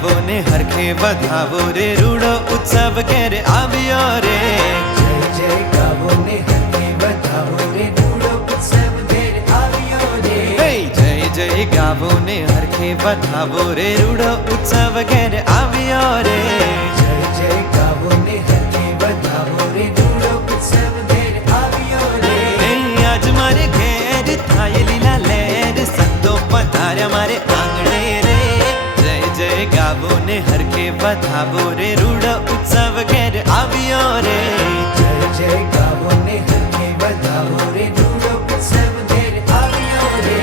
ગાવો ને હરખે વધાવો રે રૂડો ઉત્સવ ઘેર આવ્યો રે જય જય ગાવો ને હરખે વધાવો રે રૂડો ઉત્સવ ઘેર આવ્યો રે જય જય ગાવો ને હરખે વધાવો રે રૂડો ઉત્સવ ઘેર આવ્યો રે જય જય ગાવો ને હરખે વધાવો રે રૂડો ઉત્સવ ઘેર આવ્યો રે આજ મારે ઘેર થાય લીલા લહેર સંતો પધાર્યા મારે આંગણે રે જય જય ગાવો ને હરખે વધાવો રે રૂડો ઉત્સવ ઘેર આવ્યો રે જય જય ગાવો ને હરખે વધાવો રે રૂડો ઉત્સવ ઘેર આવ્યો રે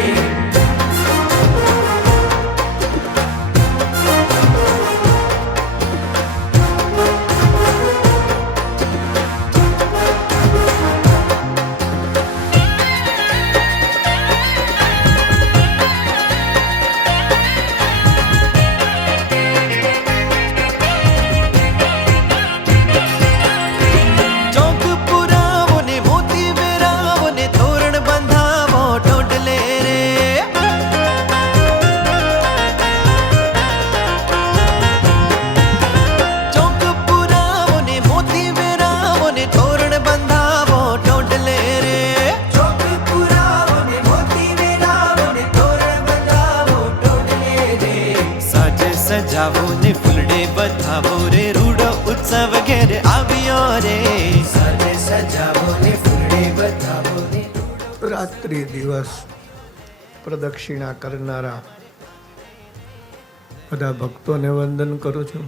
ચોક પુરાવો ને મોતી વેરાવો ને તોરણ બંધાવો ટોડલે રે ચોક પુરાવો ને મોતી વેરાવો ને તોરણ બંધાવો ટોડલે રે ચોક પુરાવો ને મોતી વેરાવો ને તોરણ બંધાવો ટોડલે રે સાજે સજાવો ને ફૂલડે બધાવો રે રૂડો ઉત્સવ ઘેર આવ્યો રે સાજે સજાવો ને ફૂલડે બધાવો રે રાત્રિ દિવસ પ્રદક્ષિણા કરનારા બધા ભક્તોને વંદન કરું છું.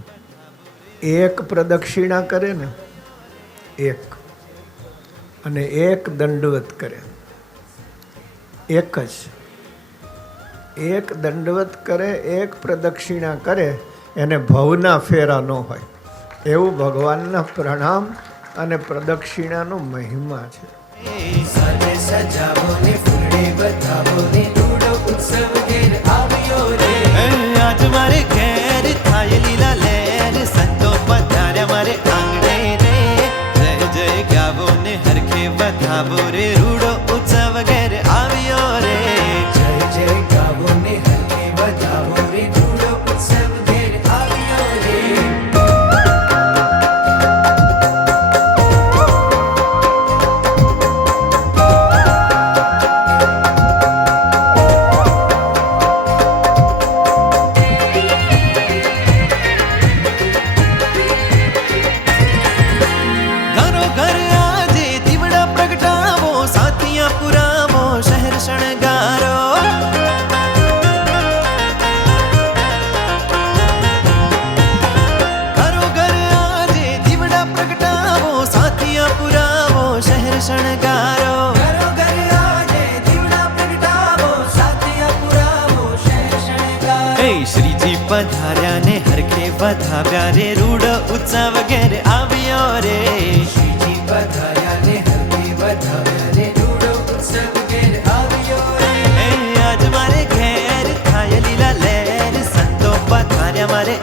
એક પ્રદક્ષિણા કરે ને એક અને એક દંડવત કરે એક જ એક દંડવત કરે એક પ્રદક્ષિણા કરે એને ભવના ફેરા ન હોય એવું ભગવાનના પ્રણામ અને પ્રદક્ષિણાનો મહિમા છે. સાજે સજાવો ને ફૂલડે બધાવો ને રૂડો ઉત્સવ ઘેર આવ્યો રે આજ મારે ઘેર થાય લીલા લહેર સંતો પધાર્યા મારે આંગણે રે જય જય ગાવો ને હરખે વધાવો રે રૂડો ઉત્સવ ઘેર આવ્યો રે જય જય ગાવો ને હરખે વધાવો રે રૂડો ઉત્સવ ઘેર આવ્યો રે ઘરો ઘર આજે દીવડા પ્રગટાવો સાથિયા પુરાવો શહેર શણગારો ઘરો ઘર આજે દીવડા પ્રગટાવો સાથિયા પુરાવો શહેર શણગારો ઘરો ઘર આજે દીવડા પ્રગટાવો સાથિયા પુરાવો શહેર શણગારો શ્રીજી પધાર્યા ને હરખે વધાવ્યા રે રૂડો ઉત્સવ ઘેર આવ્યો રે શ્રીજી પધાર્યા ને હરખે વધાવ્યા રે રૂડો ઉત્સવ ઘેર આવ્યો રે આજ મારે ઘેર થાય લીલા લહેર સંતો પધાર્યા મારે